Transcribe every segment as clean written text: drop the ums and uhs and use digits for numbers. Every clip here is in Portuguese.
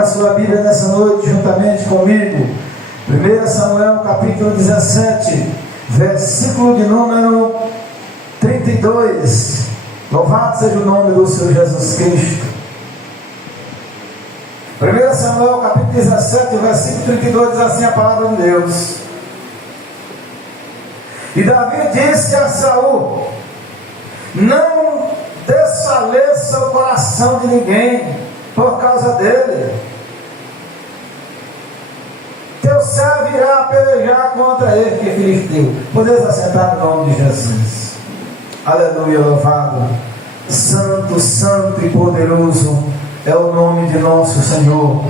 A sua Bíblia nessa noite juntamente comigo. 1 Samuel capítulo 17, versículo de número 32. Louvado seja o nome do Senhor Jesus Cristo. 1 Samuel capítulo 17, versículo 32 diz assim a palavra de Deus. E Davi disse a Saul: não desfaleça o coração de ninguém por causa dele. Teu servo irá pelejar contra ele, que é filisteu. Podeis assentar no nome de Jesus. Aleluia, louvado. Santo, santo e poderoso é o nome de nosso Senhor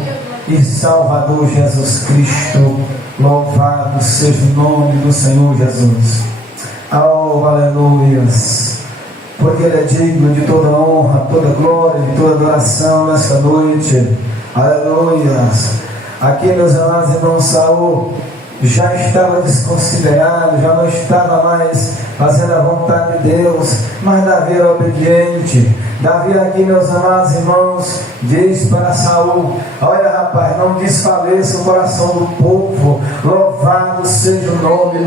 e Salvador Jesus Cristo. Louvado seja o nome do Senhor Jesus. Oh, aleluias. Porque Ele é digno de toda honra, toda glória, de toda adoração nessa noite. Aleluias. Aqui, meus amados irmãos, Saul já estava desconsiderado, já não estava mais fazendo a vontade de Deus, mas Davi era obediente. Davi aqui, meus amados irmãos, diz para Saul: olha, rapaz, não desfaleça o coração do povo. Louvado seja o nome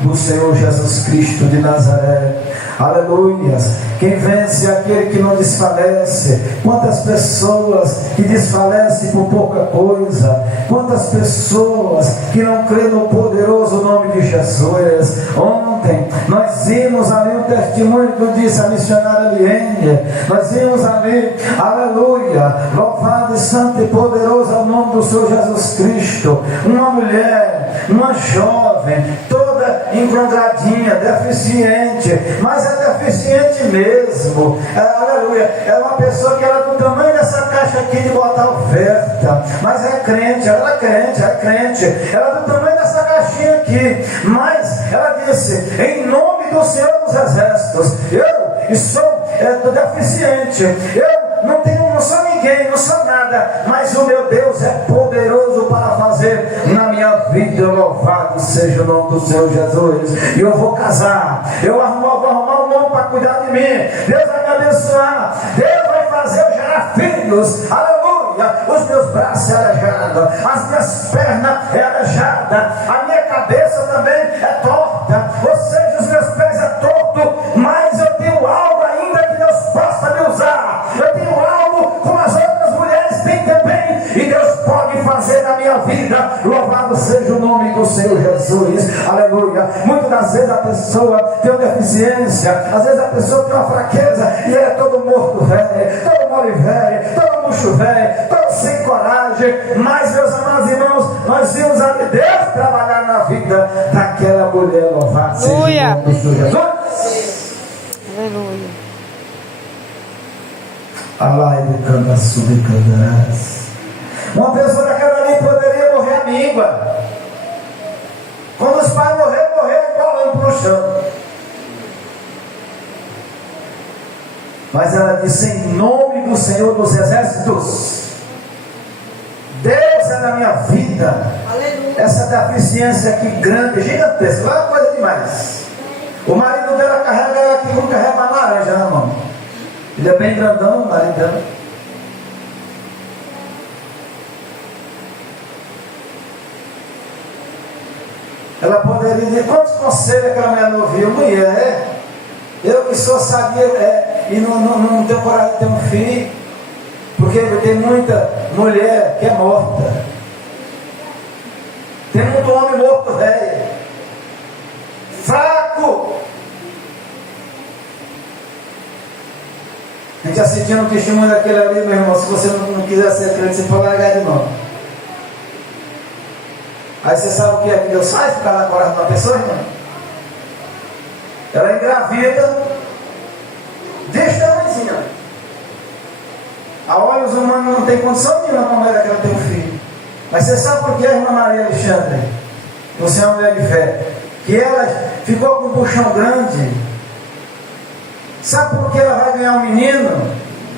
do Senhor Jesus Cristo de Nazaré. Aleluias. Quem vence é aquele que não desfalece. Quantas pessoas que desfalecem por pouca coisa, quantas pessoas que não creem no poderoso nome de Jesus. Ontem nós vimos ali um testemunho que disse a missionária Liene. Nós vimos ali, aleluia, louvado e santo e poderoso é o nome do Senhor Jesus Cristo. Uma mulher, uma jovem, toda engrandadinha, deficiente, mas é deficiente mesmo. Aleluia, é uma pessoa que era do tamanho dessa caixa aqui de botar oferta, mas é crente, ela é crente, ela é do tamanho dessa caixinha aqui, mas ela disse: em nome do Senhor dos Exércitos, eu sou deficiente, eu não sou ninguém, não sou nada, mas o meu Deus é poderoso para fazer na minha vida. Louvado seja o nome do Senhor Jesus. E eu vou casar, vou arrumar um homem para cuidar de mim. Deus vai me abençoar, Deus vai fazer eu gerar filhos. Aleluia. Os meus braços é aleijado, as minhas pernas é aleijada, a minha cabeça também é torta, ou seja, os meus pés é torto, mas eu tenho algo ainda que Deus possa me usar. Eu tenho algo como as outras mulheres têm também, e Deus pode fazer na minha vida. Louvado seja o nome do Senhor Jesus. Aleluia. Muitas das vezes a pessoa tem uma deficiência, às vezes a pessoa tem uma fraqueza, e ele é todo morto velho, todo mole velho, todo murcho velho, todo sem coragem. Mas, meus amados irmãos, nós vimos a Deus trabalhar na vida daquela mulher. Louvado seja o nome do Senhor Jesus. Aleluia. Alá ele canta subcantarás. Uma pessoa daquela ali poderia morrer à míngua. Quando os pais morreram rolando para o chão. Mas ela disse: em nome do Senhor dos Exércitos, Deus é na minha vida. Aleluia. Essa deficiência aqui grande, gigantesca, não é uma coisa demais. O marido dela carrega ela aqui como carrega uma laranja na mão. Ele é bem grandão, o marido dela. Ela poderia dizer: quantos conselhos aquela mulher não ouviu? Mulher, eu que sou sabia e não tenho coragem de ter um filho, porque tem muita mulher que é morta, tem muito homem morto velho, fraco. A gente assistindo um testemunho daquele ali, meu irmão. Se você não quiser ser crente, você pode largar de mão. Aí você sabe o que é que Deus faz? Ficar na coragem de uma pessoa, irmão. Ela é engravida desse tamanhozinho. A olhos humanos não tem condição nenhuma uma mulher daquela ter um filho. Mas você sabe por que a irmã Maria Alexandre, você é uma mulher de fé, que ela ficou com um puxão grande? Sabe por que ela vai ganhar um menino?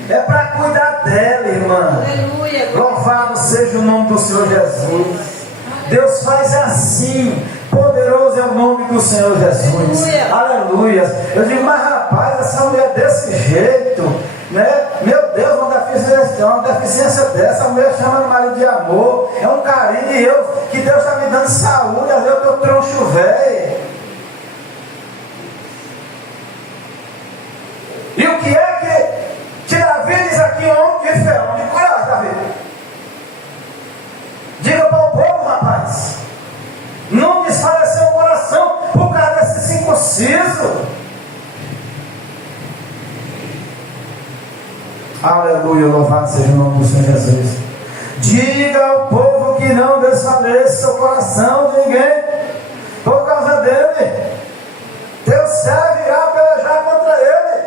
É para cuidar dela, irmã. Aleluia. Louvado seja o nome do Senhor Jesus. Deus faz assim. Poderoso é o nome do Senhor Jesus. Aleluia. Eu digo: mas rapaz, essa mulher desse jeito, né? Meu Deus, uma deficiência uma deficiência dessa, a mulher chama o marido de amor, é um carinho, e que Deus está me dando saúde, às vezes eu estou troncho velho. E o que é que Davi diz aqui, homem de fé, homem de coragem, Davi? Diga para o povo, rapaz, não desfalecer o coração por causa desse circunciso. Aleluia, louvado seja o nome do Senhor Jesus. Diga ao povo que não desfaleça o coração de ninguém por causa dele. Deus servo irá pelejar contra ele.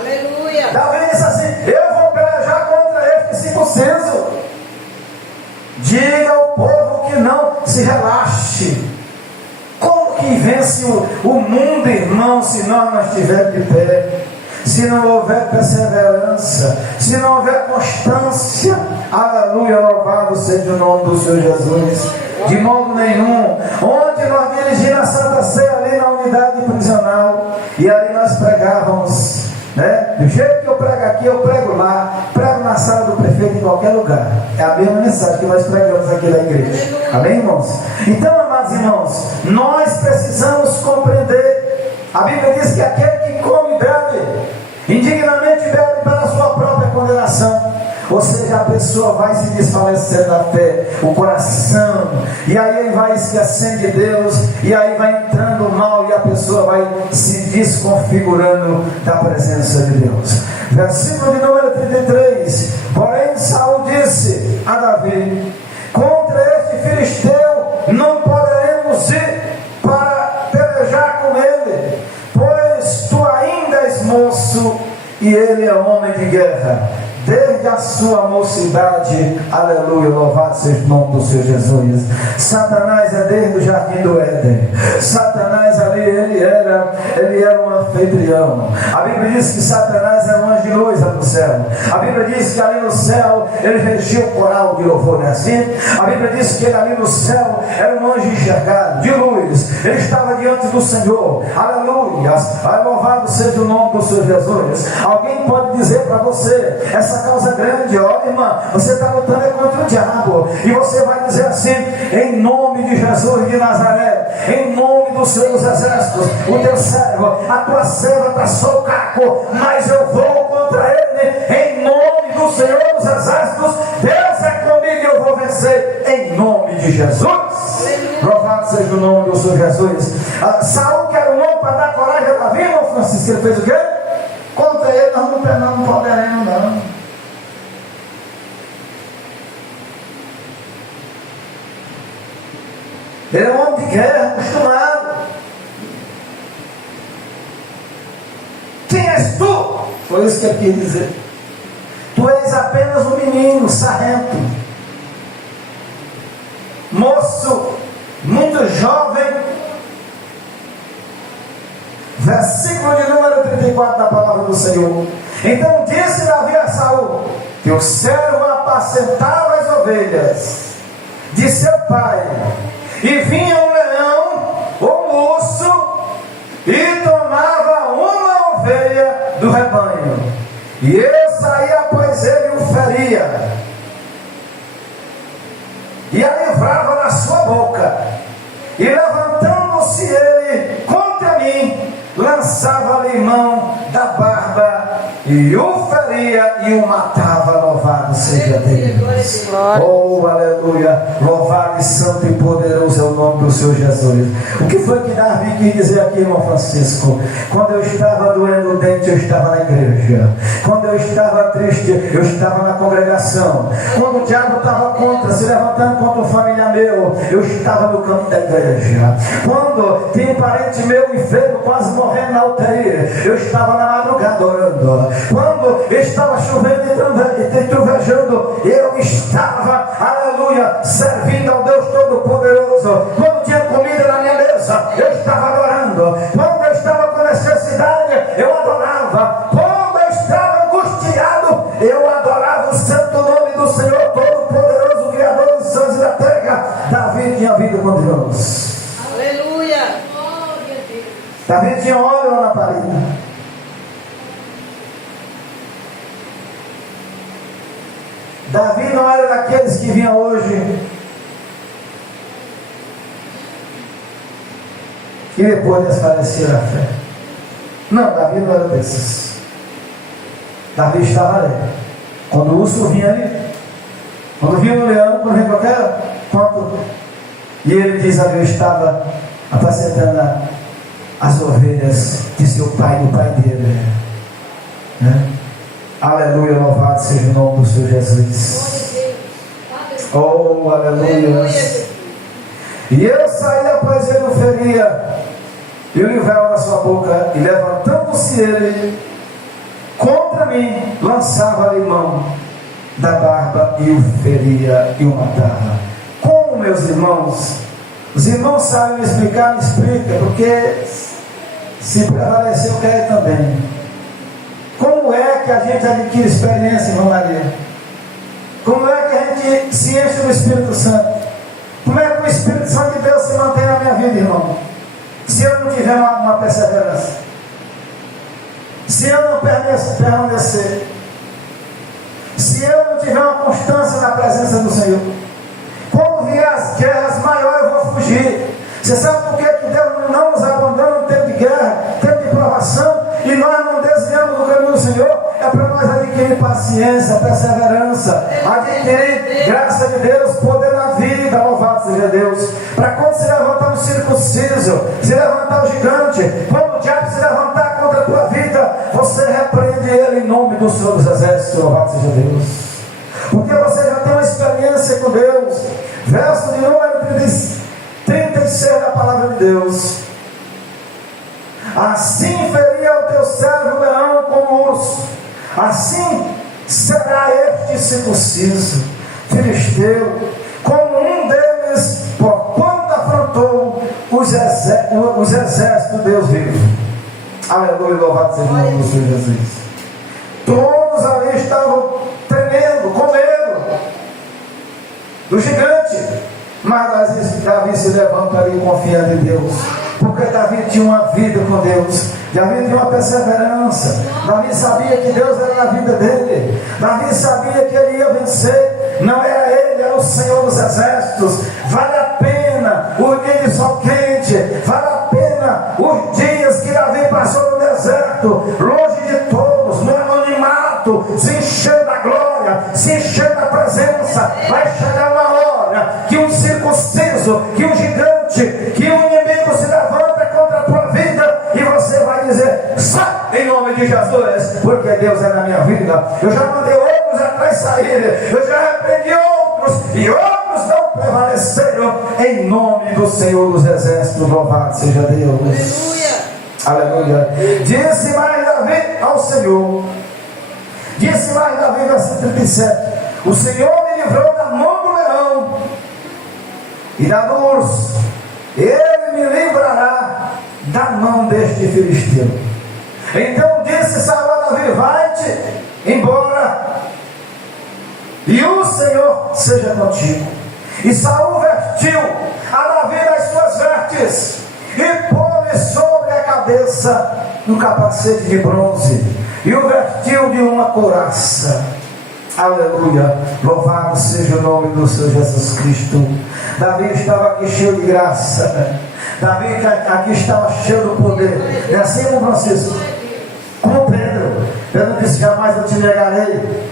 Aleluia. Davi disse assim: eu vou pelejar contra este circunciso. Diga ao povo que não se relaxe. Como que vence o mundo, irmão, se nós não estivermos de pé? Se não houver perseverança, se não houver constância, aleluia, louvado seja o nome do Senhor Jesus. De modo nenhum. Ontem nós dirigimos a Santa Ceia ali na unidade prisional, e ali nós pregávamos, né? Do jeito que eu prego aqui, eu prego lá, prego na sala do prefeito, em qualquer lugar. É a mesma mensagem que nós pregamos aqui na igreja. Amém, irmãos? Então, amados irmãos, nós precisamos compreender. A Bíblia diz que aquele que come e bebe, indignamente bebe para a sua própria condenação. Ou seja, a pessoa vai se desfalecendo da fé, o coração, e aí ele vai esquecendo de Deus, e aí vai entrando o mal, e a pessoa vai se desconfigurando da presença de Deus. Versículo de número 33. Porém Saul disse a Davi: contra este filisteu não poderemos ir para pelejar com ele, pois tu ainda és moço e ele é homem de guerra desde a sua mocidade. Aleluia, louvado seja o nome do Senhor Jesus. Satanás é desde o jardim do Éden. Satanás ali, ele era um anfitrião. A Bíblia diz que Satanás era um anjo de luz no céu. A Bíblia diz que ali no céu ele regia o coral de louvor, não é assim? A Bíblia diz que ele ali no céu era um anjo enxergado, de luz. Ele estava diante do Senhor. Aleluia, louvado seja o nome do Senhor Jesus. Alguém pode dizer para você, essa causa grande, ó irmã, você está lutando contra o diabo, e você vai dizer assim: em nome de Jesus de Nazaré, em nome do Senhor dos Exércitos, o teu servo, a tua serva traçou o caco, mas eu vou contra ele, em nome do Senhor dos Exércitos. Deus é comigo e eu vou vencer, em nome de Jesus. Louvado seja o nome do Senhor Jesus. Saul, que era um homem para dar coragem a Davi, irmão Francisco, ele fez o quê? Contra ele nós não poderemos não. Ele é um homem de guerra, acostumado. Quem és tu? Foi isso que ele quis dizer. Tu és apenas um menino sarrento, moço, muito jovem. Versículo de número 34 da palavra do Senhor. Então disse Davi a Saul que o servo apacentava as ovelhas de seu pai, e vinha um leão ou urso e tomava uma ovelha do rebanho, e eu saía após ele e o feria, e a livrava na sua boca, e levantando-se ele contra mim, lançava-lhe mão da barba e o feria e o matava. Louvado seja Deus. Oh, aleluia. Louvado e santo e poderoso é o nome do Senhor Jesus. O que foi que Davi quis dizer aqui, irmão Francisco? Quando eu estava doendo o dente, eu estava na igreja. Quando eu estava triste, eu estava na congregação. Quando o diabo estava se levantando contra um familiar meu, eu estava no campo da igreja. Quando tem um parente meu enfermo, quase morrendo na UTI, eu estava na madrugada orando. Quando estava chovendo e trovejando, eu estava, aleluia, servindo ao Deus Todo-Poderoso. Quando tinha comida na minha mesa, eu estava adorando. Quando eu estava com necessidade, eu adorava. Quando eu estava angustiado, eu adorava o santo nome do Senhor Todo-Poderoso, Criador dos céus e da terra. Davi tinha vida com Deus. Aleluia. Davi tinha óleo lá na parede. 1 não era daqueles que vinham hoje e depois desfalecer a fé. Não, Davi não era desses. Davi estava ali. Quando o urso vinha ali, quando vinha o leão, quando vinha qualquer ponto, e ele diz: eu estava apacentando as ovelhas de seu pai e do pai dele. Né? Aleluia, louvado seja o nome do Senhor Jesus. Oh, aleluia. E eu saía, pois ele o feria, e o livro na sua boca, e levantando-se ele contra mim, lançava-lhe mão da barba e o feria e o matava. Como, meus irmãos? Os irmãos sabem me explicar, me explica, porque se prevalecer eu quero também. Como é que a gente adquire experiência, irmã Maria? Como é que a gente se enche do Espírito Santo? Como é que o Espírito Santo de Deus se mantém na minha vida, irmão? Se eu não tiver uma perseverança, se eu não permanecer, se eu não tiver uma constância na presença do Senhor, quando vier as guerras maiores eu vou fugir. Você sabe por que Deus não nos abandona no tempo de guerra, tempo de provação, e nós não desviamos do caminho do Senhor? É para nós adquirir paciência, perseverança, adquirir graça de Deus, poder na vida, louvado seja Deus. Para quando se levantar um circunciso, se levantar o gigante, quando o diabo se levantar contra a tua vida, você repreende ele em nome do Senhor dos Exércitos, louvado seja Deus. Porque você já tem uma experiência com Deus. Verso de número 36 da palavra de Deus: assim feria o teu servo leão como urso, assim será este circunciso filisteu, como um deles, porquanto afrontou os exércitos de Deus vivo. Aleluia, louvado seja o nome do Senhor Jesus. Todos ali estavam tremendo, com medo do gigante, mas Davi se levanta ali confiando em Deus, porque Davi tinha uma vida com Deus, Davi tinha uma perseverança, Davi sabia que Deus era na vida dele, Davi sabia que ele ia vencer, não era ele, era o Senhor dos Exércitos. Vale a pena o dia de sol quente, vale a pena os dias que Davi passou no deserto, longe de todos, no anonimato, se enchendo da glória, se enchendo da presença. Vai chegar uma hora que um circunciso, que um gigante, que um inimigo se levanta contra a tua vida, e você vai dizer: sai em nome de Jesus, porque Deus é na minha vida. Eu já mandei outros atrás sair, eu já repreendi outros, e outros não prevaleceram, em nome do Senhor dos Exércitos, louvado seja Deus. Aleluia. Aleluia. Disse mais Davi ao Senhor, disse mais Davi, versículo 37: o Senhor me livrou da mão do leão e da do urso, ele me livrará da mão deste filisteu. Então disse Saul a Davi: vai-te embora, e o Senhor seja contigo. E Saul vestiu a Davi das suas vestes, e pôs-lhe sobre a cabeça um capacete de bronze, e o vestiu de uma couraça. Aleluia, louvado seja o nome do Senhor Jesus Cristo. Davi estava aqui cheio de graça, Davi aqui estava cheio do poder. É assim, irmão Francisco? Como Pedro disse: jamais eu te negarei.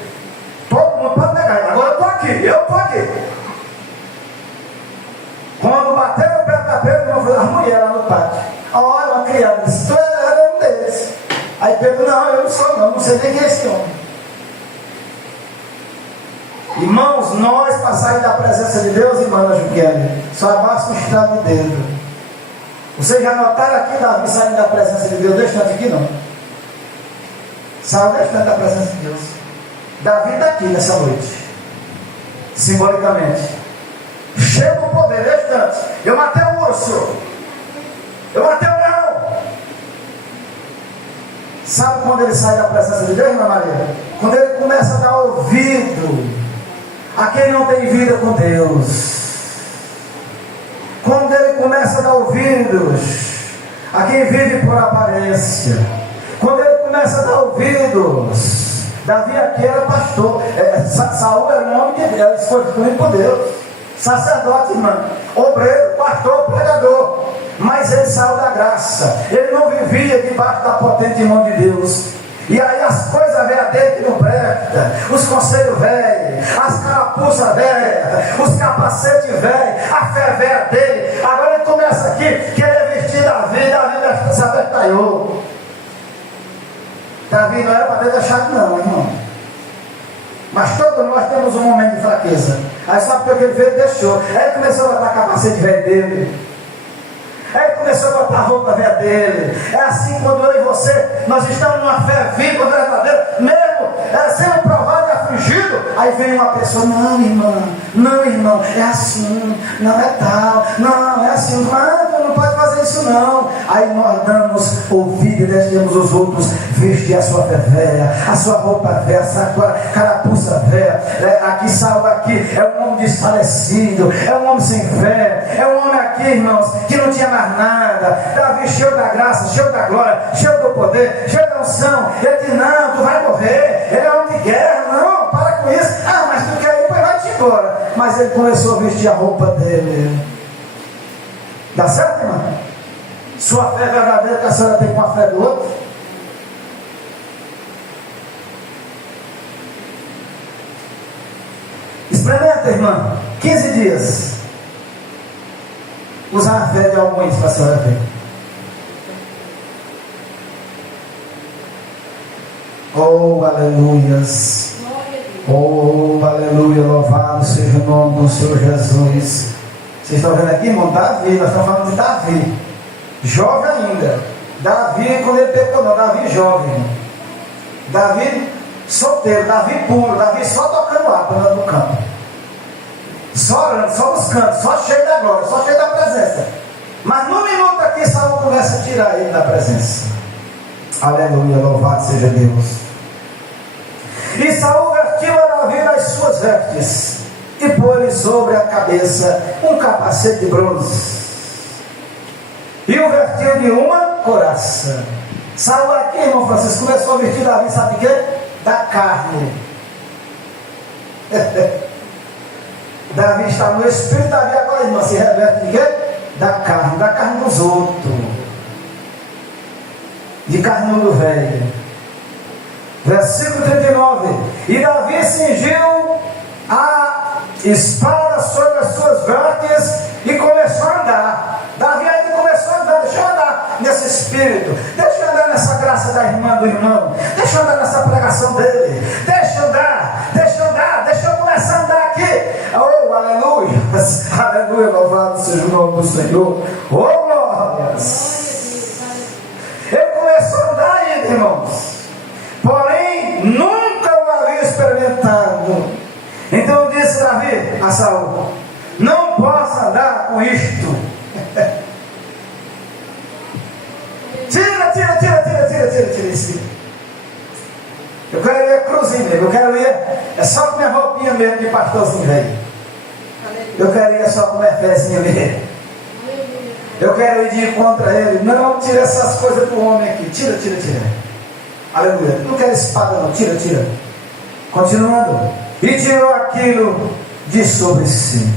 Todo mundo pode negar, agora eu estou aqui. Quando bateram perto da Pedro, as mulheres lá no pátio, olha, uma criada disse: tu é um deles. Aí Pedro: não, eu não sou, não sei nem quem é esse homem. Irmãos, nós para sair da presença de Deus, irmã Juquele, só basta um estado de dedo. Vocês já notaram aqui Davi saindo da presença de Deus? Deixa aqui não. Saiu da presença de Deus. Davi está aqui nessa noite, simbolicamente, cheio do poder, distante. Eu matei o urso, eu matei o leão. Sabe quando ele sai da presença de Deus, irmã Maria? Quando ele começa a dar ouvido a quem não tem vida com Deus. Quando ele começa a dar ouvidos a quem vive por aparência. Quando ele começa a dar ouvidos Davi aqui era pastor. Saul era um homem que era escolhido por Deus. Sacerdote, irmão. Obreiro, pastor, pregador. Mas ele saiu da graça. Ele não vivia debaixo da potente mão de Deus. E aí as coisas velhas dele que não prestam, os conselhos velhos, as carapuças velhas, os capacetes velhos, a fé velha dele. Agora ele começa aqui, querer vestir Davi se abertaiou. Davi não era para ter deixado não, irmão. Mas todos nós temos um momento de fraqueza. Aí sabe porque ele veio e deixou. Aí ele começou a botar capacete velho dele. Aí ele começou a botar a roupa velha dele. É assim quando eu e você, nós estamos numa fé viva, verdadeira, mesmo sendo provado e afligido. Aí vem uma pessoa, não irmão, é assim, não é tal, não, é assim, não pode fazer isso não. Aí nós damos ouvido e deixamos os outros vestir a sua fé velha, a sua roupa velha, a sua carapuça velha. Aqui Saul aqui é um homem desfalecido, é um homem sem fé, é um homem aqui, irmãos, que não tinha mais nada. Davi cheio da graça, cheio da glória, cheio do poder, cheio da unção. Ele diz, não, tu vai morrer, ele é homem de guerra, não, para com isso. Ah, mas tu quer ir, pois vai-te embora. Mas ele começou a vestir a roupa dele. Dá certo, irmão? Sua fé verdadeira que a senhora tem com a fé do outro? Experimenta, irmã, 15 dias. Usar a fé de alguns para a senhora ver. Oh, aleluias. Oh, aleluia. Louvado seja o nome do Senhor Jesus. Vocês estão vendo aqui, irmão? Davi, nós estamos falando de Davi. Jovem ainda. Davi, quando ele pecou, não. Davi jovem. Davi solteiro. Davi puro. Davi só tocando água no campo. Só orando, só buscando, só cheio da glória, só cheio da presença. Mas no minuto aqui, Saul começa a tirar ele da presença. Aleluia, louvado seja Deus. E Saul vestiu a Davi das suas vestes e pôs-lhe sobre a cabeça um capacete de bronze e o vestiu de uma couraça. Saul aqui, irmão Francisco, começou a vestir Davi, sabe de quê? Da carne. Davi está no espírito, Davi agora, irmão, se reverte de quê? Da carne dos outros, de carnudo velho. Versículo 39. E Davi cingiu a espada sobre as suas vestes e começou a andar. Davi ainda começou a andar, deixa eu andar nesse espírito, deixa eu andar nessa graça da irmã, do irmão, deixa eu andar nessa pregação dele, deixa eu começar a andar aqui. Oh, aleluia, aleluia, louvado seja o nome do Senhor. Oh, glórias. Ele começou a andar ainda, irmãos, porém nunca o havia experimentado. Então disse Davi a Saul: não posso andar com isto. Tira isso. Eu quero ir a cruzinho mesmo, eu quero ir é só com minha roupinha mesmo de pastorzinho velho. Eu quero ir só com minha fezinha mesmo. Eu quero ir de ir contra ele. Não, tira essas coisas do homem aqui. Tira. Aleluia. Não quero espada não, tira. Continuando. E tirou aquilo de sobre si.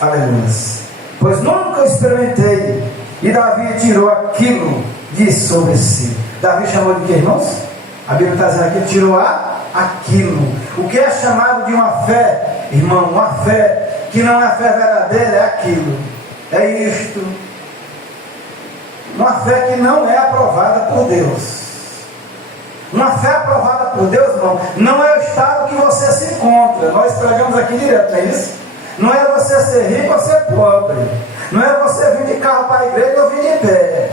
Aleluia. Pois nunca experimentei. E Davi tirou aquilo de sobre si. Davi chamou de quê, irmãos? A Bíblia está dizendo aqui, tirou aquilo. O que é chamado de uma fé, irmão, uma fé que não é fé verdadeira, é aquilo. É isto. Uma fé que não é aprovada por Deus. Uma fé aprovada por Deus, irmão, não é o estado que você se encontra. Nós pregamos aqui direto, não é isso? Não é você ser rico ou ser pobre. Não é você vir de carro para a igreja ou vir de pé.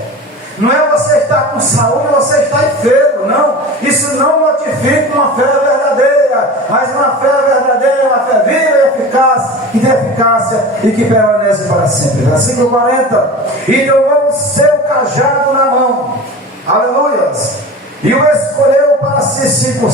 Não é você estar com saúde ou você estar enfermo, não. Isso não notifica uma fé verdadeira. Mas uma fé verdadeira é uma fé viva e eficaz, que tem eficácia e que permanece para sempre. Versículo 40. E tomou o seu cajado na mão. Aleluia. E o escolheu para si 5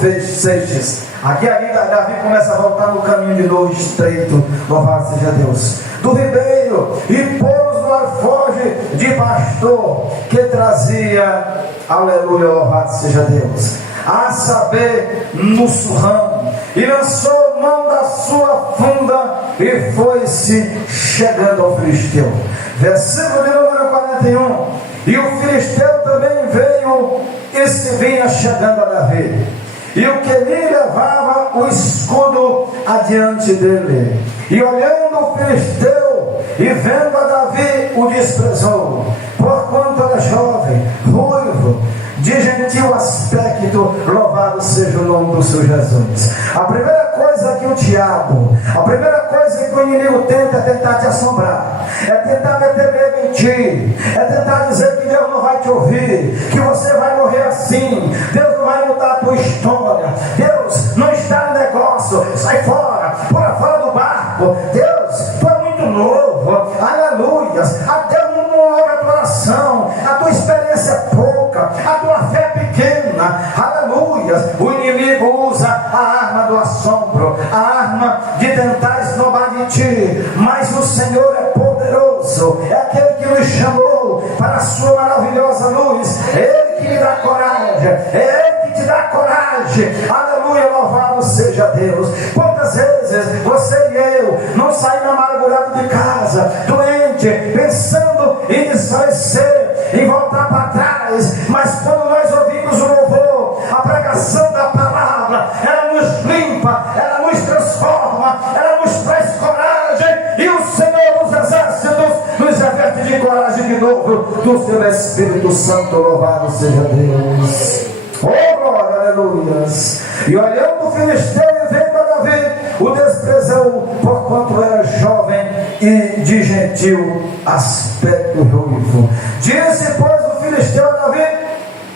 feixes. Aqui Davi começa a voltar no caminho de novo estreito. Louvado seja Deus. Do ribeiro. E pôs no alforje de pastor que trazia. Aleluia, louvado seja Deus. a saber, no surrão, e lançou mão da sua funda e foi-se chegando ao filisteu. Versículo de número 41. E o filisteu também veio e se vinha chegando a Davi, e o que lhe levava o escudo adiante dele, e olhando o filisteu e vendo a Davi, o desprezou, porquanto era jovem, ruivo, de gentil aspecto. Louvado seja o nome do Senhor Jesus. A primeira coisa que o diabo, a primeira coisa que o inimigo tenta é tentar te assombrar, é tentar meter medo em ti, é tentar dizer que Deus não vai te ouvir, que você vai morrer assim, Deus não vai mudar a tua história, Deus não está no negócio, sai fora, pula fora do barco, Deus, tu é muito novo, aleluias, a Deus não ouve a tua oração, a tua experiência é pouca, a tua fé é pequena, aleluias. O inimigo usa a arma do assombro, a arma de tentar esnobar de ti, mas o Senhor é poderoso, é aquele que nos chamou para a sua maravilhosa luz, é Ele que lhe dá coragem, é Ele que te dá coragem, aleluia, louvado seja Deus. Quantas vezes você e eu não saímos amargurados de casa, doente, pensando em desfalecer, em voltar para trás, mas quando nós ouvimos o louvor, a pregação da palavra, ela nos limpa, ela nos transforma, ela nos traz coragem, e o Senhor dos exércitos nos reveste de coragem de novo, do seu Espírito Santo. Louvado seja Deus. Oh glória, aleluias. E olhando o filisteu e vendo a Davi, o desprezou, porquanto era jovem e de gentil aspecto ruivo. Disse, pois, o filisteu a Davi: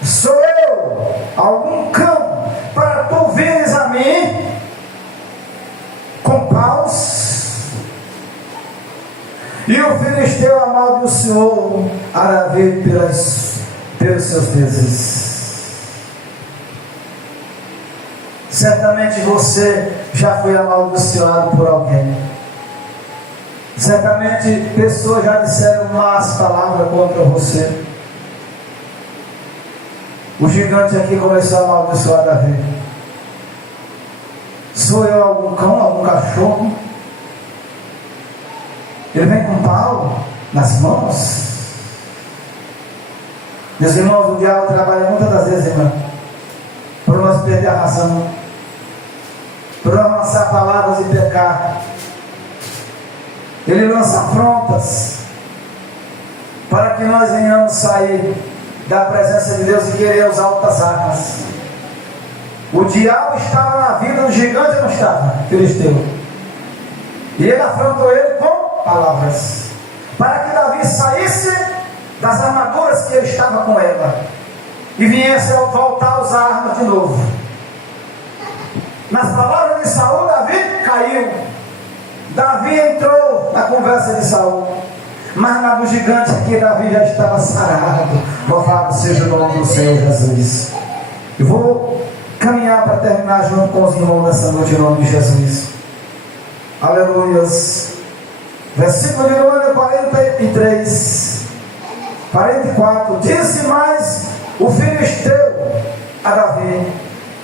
sou eu algum cão para tu vires a mim com paus? E o filisteu amaldiçoou a Davi pelos seus deuses. Certamente você já foi amaldiçoado por alguém. Certamente pessoas já disseram más palavras contra você. O gigante aqui começou a amaldiçoar Davi. Sou eu algum cão, algum cachorro? Ele vem com pau nas mãos. Meus irmãos, o diabo trabalha muitas das vezes, irmão, por nós perder a razão, por nós lançar palavras e pecar. Ele lança afrontas para que nós venhamos sair da presença de Deus e querer usar altas armas. O diabo estava na vida do gigante, não estava, filisteu, e ele afrontou ele com palavras, para que Davi saísse das armaduras que ele estava com ela e viesse a voltar a usar armas de novo. Nas palavras de Saul, Davi caiu. Davi entrou na conversa de Saul, mas na do gigante aqui, Davi já estava sarado. Louvado seja o nome do Senhor Jesus. Eu vou caminhar para terminar junto com os irmãos nessa noite, em nome de Jesus. Aleluias. Versículo de número 43, 44. Disse mais o filisteu a Davi: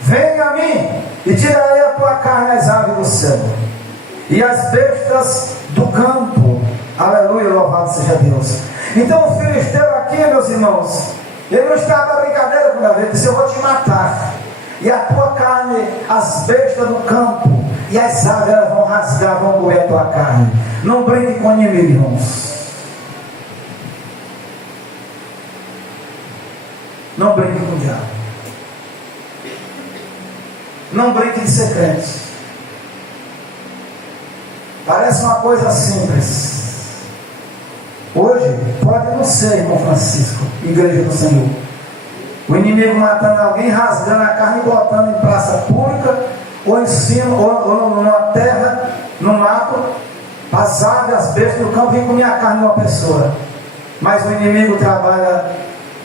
venha a mim e tirarei a tua carne às aves do céu e as bestas do campo. Aleluia, louvado seja Deus. Então o filisteu aqui, meus irmãos, ele não estava brincadeira com Davi. Ele disse: eu vou te matar, e a tua carne, as bestas do campo e as aves, elas vão rasgar, vão comer a tua carne. Não brinque com o inimigo, irmãos. Não brinque com o diabo. Não brinque de ser crente. Parece uma coisa simples. Hoje pode não ser, irmão Francisco, igreja do Senhor, o inimigo matando alguém, rasgando a carne e botando em praça pública, ou em cima, ou numa terra, no mato, as aves, as bestas do campo vêm comer a carne de uma pessoa. Mas o inimigo trabalha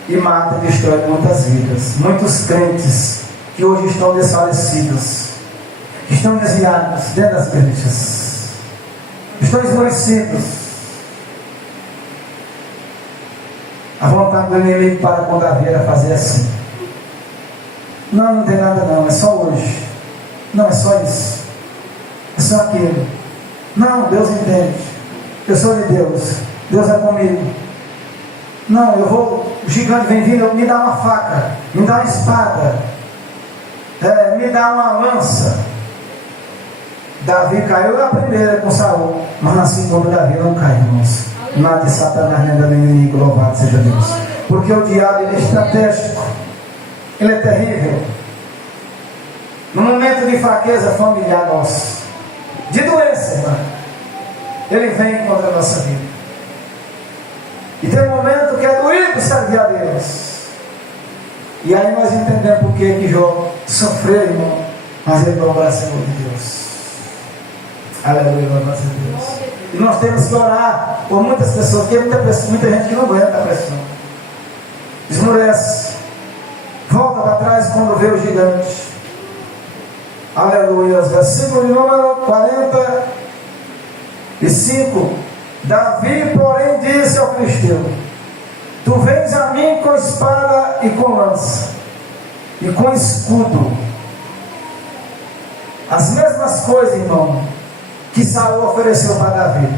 e mata e destrói muitas vidas. Muitos crentes que hoje estão desfalecidos, estão desviados dentro das igrejas, estão esmorecidos. A vontade do inimigo para com Davi era fazer assim: Não, não tem nada não, é só hoje. Não, é só isso. É só aquilo. Não, Deus entende. Eu sou de Deus. Deus é comigo. Não, o gigante vem vindo, me dá uma faca, me dá uma espada, me dá uma lança. Davi caiu na primeira com Saul, mas na segunda Davi não cai, irmãos. Nada de Satanás nem do inimigo, louvado seja Deus. Porque o diabo, ele é estratégico, ele é terrível. No momento de fraqueza familiar nossa, de doença, irmão, ele vem contra a nossa vida. E tem um momento que é doído servir a Deus. E aí nós entendemos por que Jó sofreu, irmão, mas ele não abraçou de Deus. Aleluia, louvado seja Deus. E nós temos que orar por muitas pessoas, porque muita gente que não aguenta a pressão. Esmurece. Volta para trás quando vê o gigante. Aleluia. Versículo de número 45. Davi, porém, disse ao filisteu: tu vens a mim com espada e com lança, e com escudo. As mesmas coisas, irmão, que Saul ofereceu para Davi: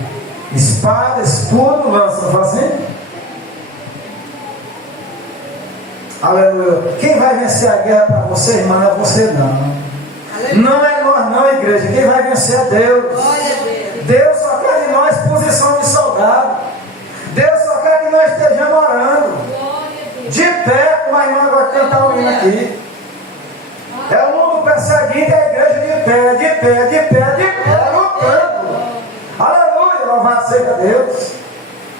espada, escudo, lança. Fazendo? Aleluia. Quem vai vencer a guerra para você, irmão, não é você não. Aleluia. Não é nós não, igreja. Quem vai vencer é Deus. Deus só quer de nós posição de soldado. Deus só quer que nós estejamos orando. De pé, como a irmã vai cantar um hino aqui. É o mundo perseguindo a igreja de pé, de pé, de pé, de pé, lutando. Aleluia, louvado seja Deus.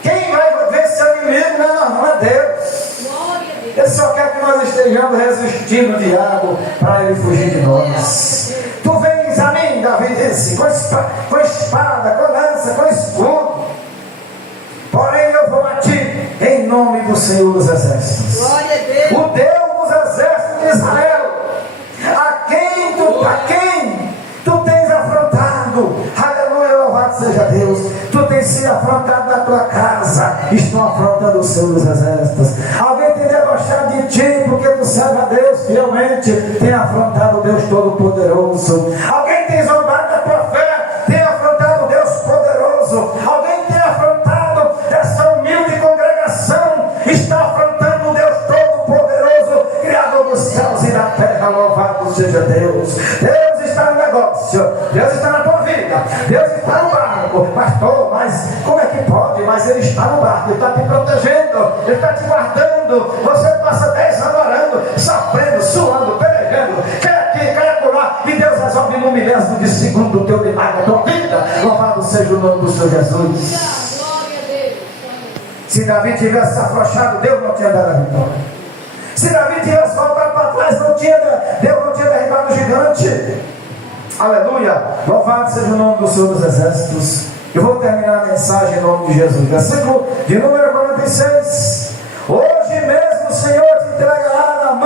Quem vai vencer o inimigo não é Deus. Ele só quer que nós estejamos resistindo o diabo para ele fugir de nós. Tu vens a mim, Davi disse, com espada, com lança, com escudo. Porém eu vou a ti em nome do Senhor dos Exércitos. Glória a Deus. O Deus dos Exércitos de Israel. A quem tu tens afrontado. Aleluia, louvado seja Deus. Tu tens sido afrontado na tua casa. Estou afrontando o Senhor dos Exércitos. Alguém tem debochado de ti porque tu serve a Deus fielmente. Tem afrontado o Deus Todo-Poderoso. Alguém tem zombado da tua fé. Tem afrontado o Deus Poderoso. Alguém tem afrontado essa humilde congregação. Está afrontando o Deus Todo-Poderoso, Criador dos céus e da terra. Louvado seja Deus. Deus está no negócio. Deus está na tua vida. Deus está no barco. Pastor, mas como é que pode? Mas Ele está no barco. Ele está te protegendo. Ele está te guardando. Você passa 10 anos orando, sofrendo, suando, pelejando. Quer aqui, quer acolá. E Deus resolve num milésimo de segundo o teu milagre, a tua vida. Louvado seja o nome do Senhor Jesus. Se Davi tivesse afrouxado, Deus não tinha dado a vitória. Se Davi tivesse voltado para trás, Deus não tinha derribado o gigante. Aleluia. Louvado seja o nome do Senhor dos Exércitos. Eu vou terminar a mensagem em nome de Jesus. Versículo de número 46. Hoje mesmo o Senhor te entregará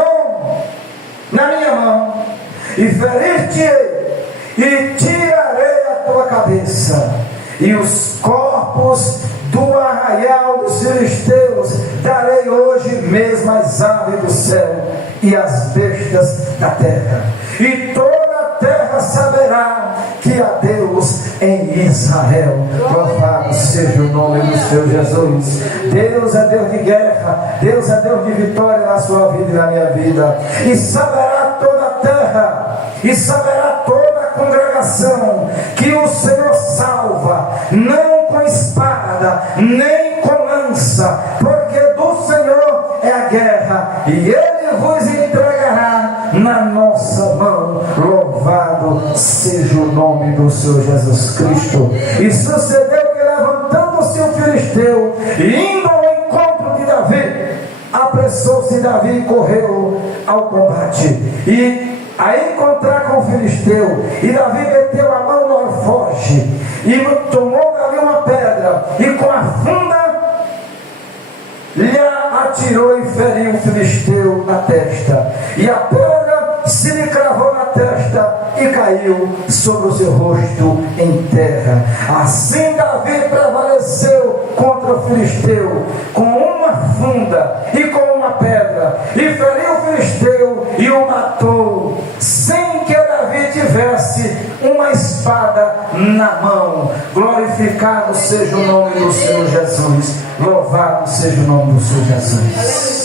na minha mão, e ferir-te-ei, e tirarei a tua cabeça, e os corpos do arraial dos filisteus darei hoje mesmo às aves do céu e às bestas da terra, e toda a terra saberá que há Deus em Israel. Louvado seja o nome do Senhor Jesus. Deus é Deus de guerra, Deus é Deus de vitória na sua vida e na minha vida. E saberá toda a terra, e saberá toda a congregação que o Senhor salva, não com espada, nem com lança, porque do Senhor é a guerra, e Ele vos entregará na nossa mão. Louvado seja o nome do Senhor Jesus Cristo. E sucedeu que, levantando-se o filisteu e indo ao encontro de Davi, apressou-se Davi e correu ao combate, e a encontrar com o filisteu, e Davi meteu a mão no alforje, e tomou dali uma pedra, e com a funda lhe atirou e feriu o filisteu na testa, e a pedra se lhe cravou na testa e caiu sobre o seu rosto em terra. Assim Davi prevaleceu contra o filisteu com uma funda e com uma pedra, e feriu o filisteu e o matou espada na mão. Glorificado seja o nome do Senhor Jesus. Louvado seja o nome do Senhor Jesus.